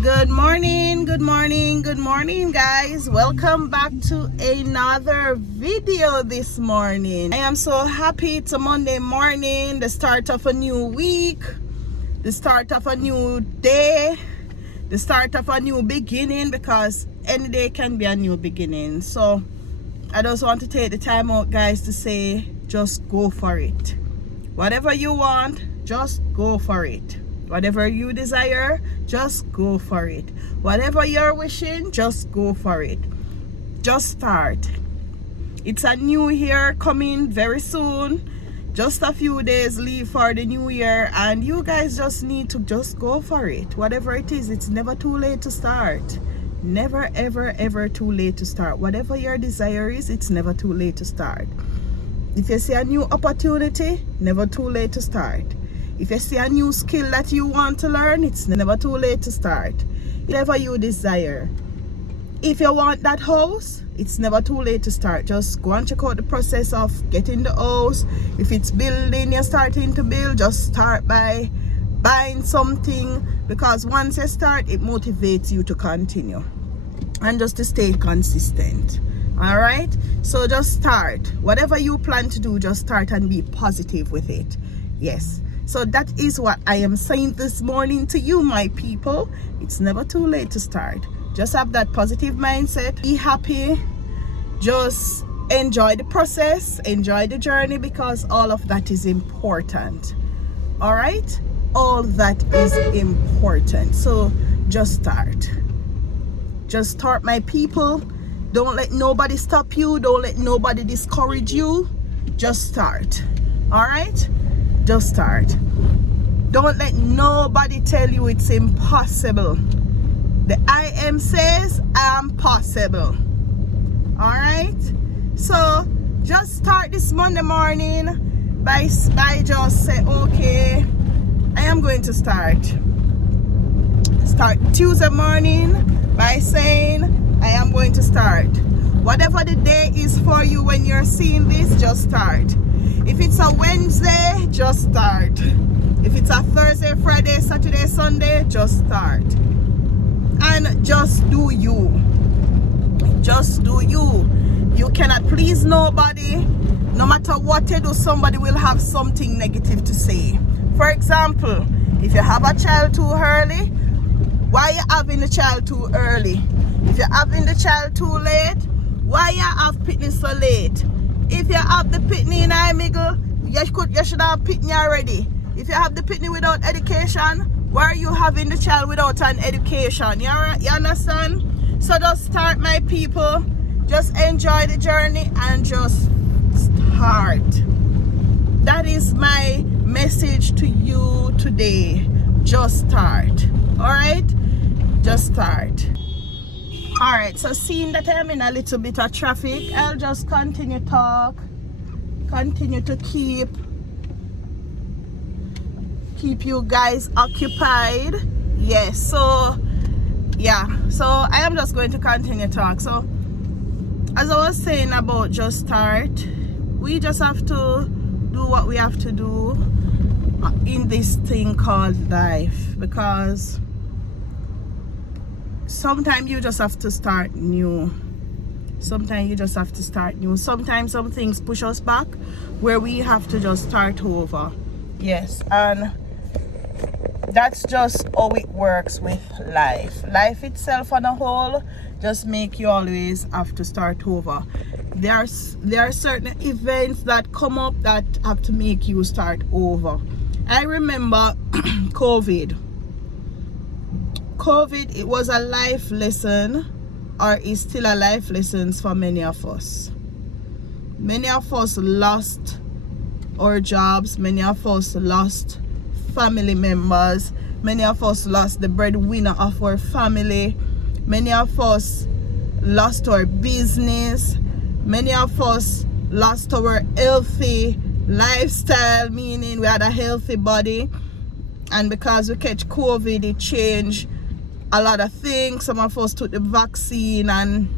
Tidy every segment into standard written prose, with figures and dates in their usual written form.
Good morning, good morning, good morning, guys. Welcome back to another video this morning. I am so happy. It's a Monday morning, the start of a new week, the start of a new day, the start of a new beginning, because any day can be a new beginning. So I just want to take the time out, guys, to say just go for it. Whatever you want, just go for it. Whatever you desire, just go for it. Whatever you're wishing, just go for it. Just start. It's a new year coming very soon. Just a few days leave for the new year, and you guys just need to just go for it. Whatever it is, it's never too late to start. Never, ever, ever too late to start. Whatever your desire is, it's never too late to start. If you see a new opportunity, never too late to start. If you see a new skill that you want to learn, it's never too late to start. Whatever you desire. If you want that house, it's never too late to start. Just go and check out the process of getting the house. If it's building, you're starting to build, just start by buying something, because once you start, it motivates you to continue and just to stay consistent. All right, so just start. Whatever you plan to do, just start and be positive with it. Yes. So that is what I am saying this morning to you, my people. It's never too late to start. Just have that positive mindset. Be happy. Just enjoy the process. Enjoy the journey, because all of that is important. All right? All that is important. So just start. Just start, my people. Don't let nobody stop you. Don't let nobody discourage you. Just start. All right? Just start. Don't let nobody tell you it's impossible. The I am says I'm possible. All right? So just start this Monday morning by just say, okay, I am going to start. Start Tuesday morning by saying, I am going to start. Whatever the day is for you when you're seeing this, just start. If it's a Wednesday, just start. If it's a Thursday, Friday, Saturday, Sunday, just start. And just do you. Just do you. You cannot please nobody. No matter what you do, somebody will have something negative to say. For example, if you have a child too early, why are you having the child too early? If you're having the child too late, why you have pitney so late? If you have the pitney in high middle, you should have pitney already. If you have the pitney without education, why are you having the child without an education? You understand? So just start, my people. Just enjoy the journey and just start. That is my message to you today. Just start. Alright? Just start. Alright, so seeing that I'm in a little bit of traffic, I'll just continue talk, continue to keep you guys occupied. Yes, so yeah, so I am just going to continue talk. So as I was saying about just start, we just have to do what we have to do in this thing called life, because sometimes you just have to start new. Sometimes you just have to start new. Sometimes some things push us back where we have to just start over. Yes, and that's just how it works with life. Life itself on a whole just make you always have to start over. There are certain events that come up that have to make you start over. I remember COVID, it was a life lesson, or is still a life lesson for many of us. Many of us lost our jobs. Many of us lost family members. Many of us lost the breadwinner of our family. Many of us lost our business. Many of us lost our healthy lifestyle, meaning we had a healthy body, and because we catch COVID, it changed a lot of things. Some of us took the vaccine and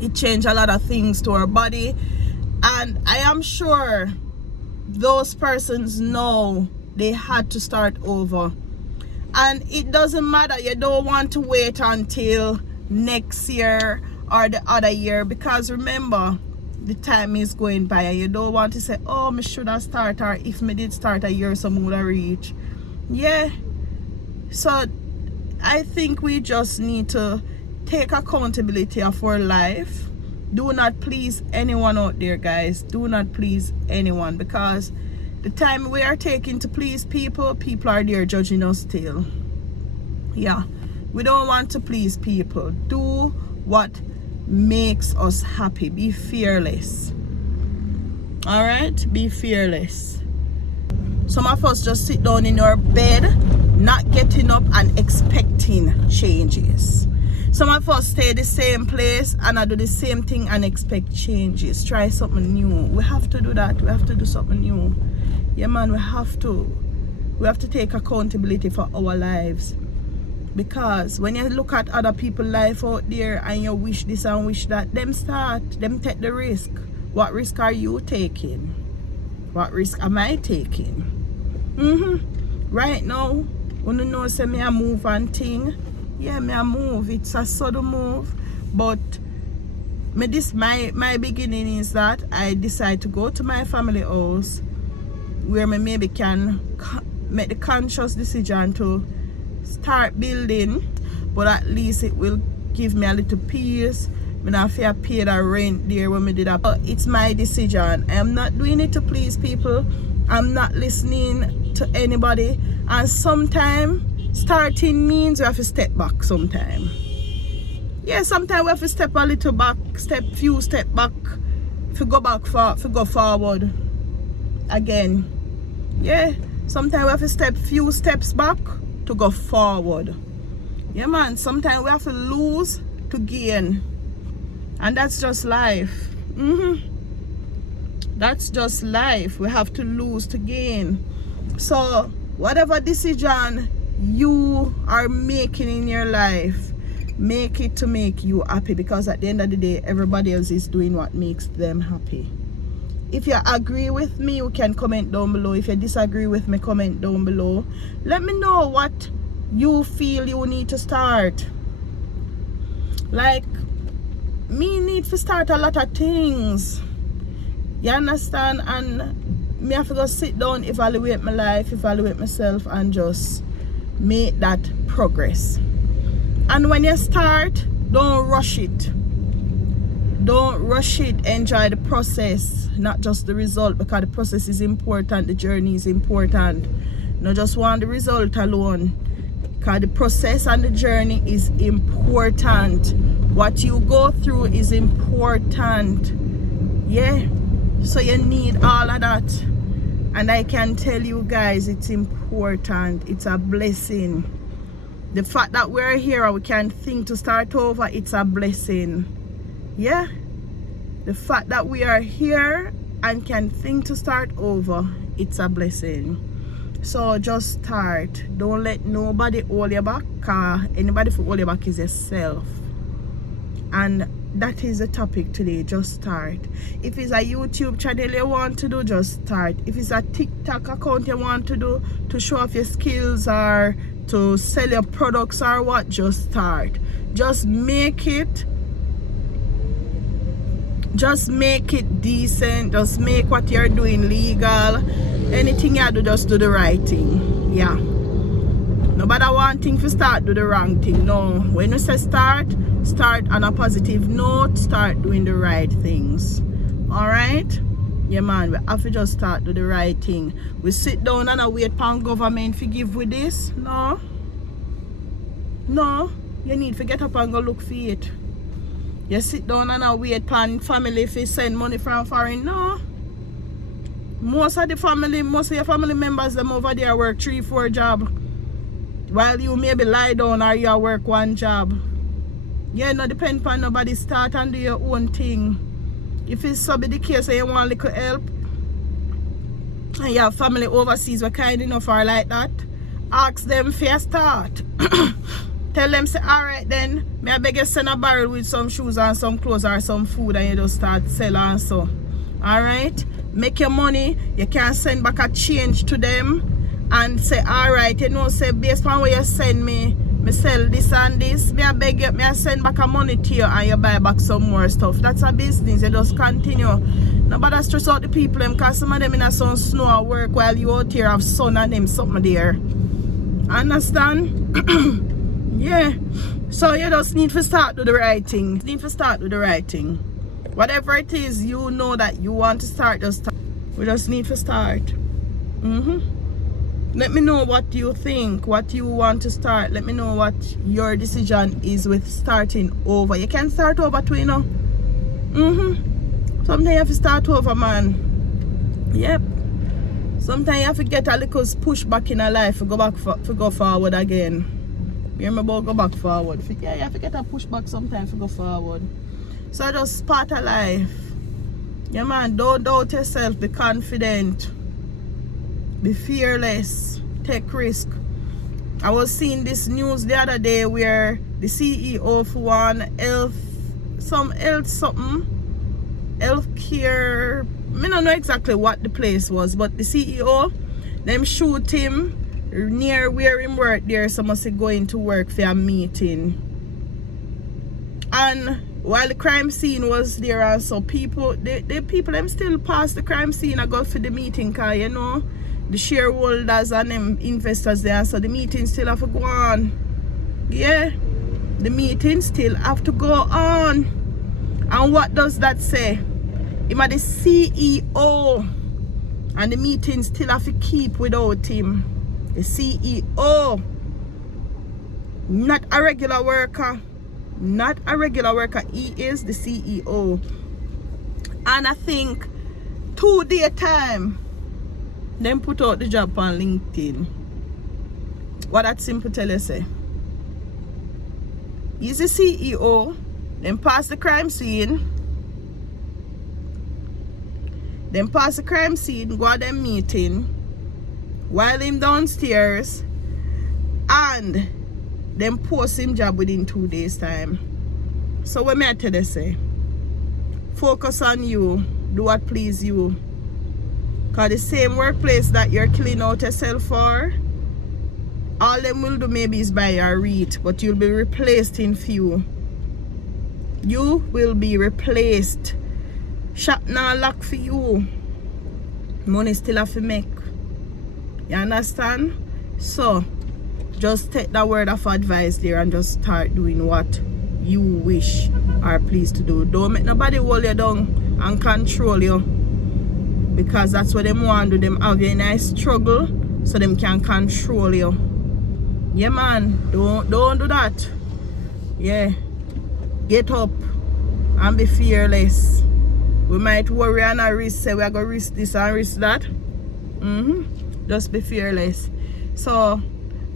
it changed a lot of things to our body, and I am sure those persons know they had to start over. And it doesn't matter, you don't want to wait until next year or the other year, because remember, the time is going by and you don't want to say, oh, me should have started, or if me did start a year, some would have reached. Yeah, so I think we just need to take accountability of our life. Do not please anyone out there, guys. Do not please anyone, because the time we are taking to please people, people are there judging us still. Yeah, we don't want to please people. Do what makes us happy. Be fearless. All right, be fearless. Some of us just sit down in our bed, not getting up and expecting changes. Some of us stay the same place and I do the same thing and expect changes. Try something new. We have to do that. We have to do something new. Yeah, man, we have to take accountability for our lives. Because when you look at other people's life out there and you wish this and wish that, them take the risk. What risk are you taking? What risk am I taking? Right now, when you know say me a move and thing, yeah, me a move. It's a sudden move, but my beginning is that I decide to go to my family house, where me maybe can make the conscious decision to start building, but at least it will give me a little peace. Me not have to pay the rent there when me did that. But it's my decision. I am not doing it to please people. I'm not listening to anybody, and sometimes starting means we have to step back sometime. Yeah, sometimes we have to step a little back, few step back, to go forward again. Yeah, sometimes we have to step few steps back to go forward. Yeah, man, sometimes we have to lose to gain. And that's just life. That's just life. We have to lose to gain. So whatever decision you are making in your life, make it to make you happy, because at the end of the day, everybody else is doing what makes them happy. If you agree with me, you can comment down below. If you disagree with me, comment down below. Let me know what you feel you need to start. Like, me need to start a lot of things. You understand? And me have to go sit down, evaluate my life, evaluate myself, and just make that progress. And when you start, don't rush it. Don't rush it. Enjoy the process, not just the result, because the process is important, the journey is important. Not just want the result alone, because the process and the journey is important. What you go through is important. Yeah, so you need all of that. And I can tell you guys, it's important. It's a blessing. The fact that we're here and we can think to start over, it's a blessing. Yeah, the fact that we are here and can think to start over, it's a blessing. So just start. Don't let nobody hold you back, because anybody who hold you back is yourself. And that is the topic today. Just start. If it's a YouTube channel you want to do, just start. If it's a TikTok account you want to do to show off your skills or to sell your products or what, just start. Just make it decent. Just make what you're doing legal. Anything you do, just do the right thing. Yeah, nobody want thing to start do the wrong thing. No, when you say start on a positive note. Start doing the right things. All right, yeah, man, we have to just start do the right thing. We sit down and wait for government to give with this. No, you need to get up and go look for it. You sit down and wait for family if you send money from foreign. No, most of your family members, them over there work 3-4 jobs, while you maybe lie down or you work 1 job. Yeah, no depend on nobody. Start and do your own thing. If it's so be the case and you want a little help, and you have family overseas were kind enough or like that, ask them for a start. Tell them, say, alright then, may I beg you send a barrel with some shoes and some clothes or some food, and you just start selling so. Alright? Make your money. You can send back a change to them, and say, alright, you know, say based on what you send me sell this and this, me I beg you, me I send back a money to you and you buy back some more stuff. That's a business, you just continue. Nobody stress out the people because some of them in a sun snow at work while you out here have sun and them something there. Understand? Yeah. So you just need to start do the right thing. You need to start do the right thing. Whatever it is you know that you want to start, just start. We just need to start. Let me know what you think, what you want to start. Let me know what your decision is with starting over. You can start over too, you know. Sometimes you have to start over, man. Yep. Sometimes you have to get a little push back in a life to go back to go forward again. You remember about go back forward? Yeah, you have to get a push back sometimes to go forward. So just part of life. Yeah, man, don't doubt yourself. Be confident. Be fearless. Take risk. I was seeing this news the other day where the CEO for one healthcare, I don't know exactly what the place was, but the CEO, them shoot him near where him work there. So must going to work for a meeting. And while the crime scene was there, and so people, the people them still pass the crime scene and go for the meeting, cause you know the shareholders and them investors there, so the meeting still have to go on. Yeah, the meeting still have to go on. And what does that say? Him are the CEO, and the meeting still have to keep without him. The CEO, not a regular worker. Not a regular worker. He is the CEO. And I think 2 day time, then put out the job on LinkedIn. What that simple tell you say? He's the CEO. Then pass the crime scene. Then pass the crime scene, go to them meeting. While him downstairs. And then post him job within 2 days time. So what may I tell you say? Focus on you. Do what please you. Because the same workplace that you're killing out yourself for, all them will do maybe is buy your REIT, but you'll be replaced in few. You will be replaced. Shop now lock for you. Money still have to make. You understand? So just take that word of advice there and just start doing what you wish or please to do. Don't make nobody hold you down and control you, because that's what them want to do. Them have you in a struggle so them can control you. Yeah, man, don't do that. Yeah, get up and be fearless. We might worry and a risk, say we're going to risk this and risk that. Just be fearless. So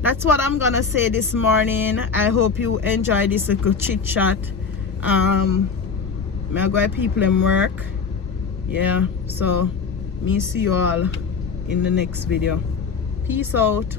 that's what I'm gonna say this morning. I hope you enjoy this little chit chat. May I go people in work. Yeah, so me see you all in the next video. Peace out.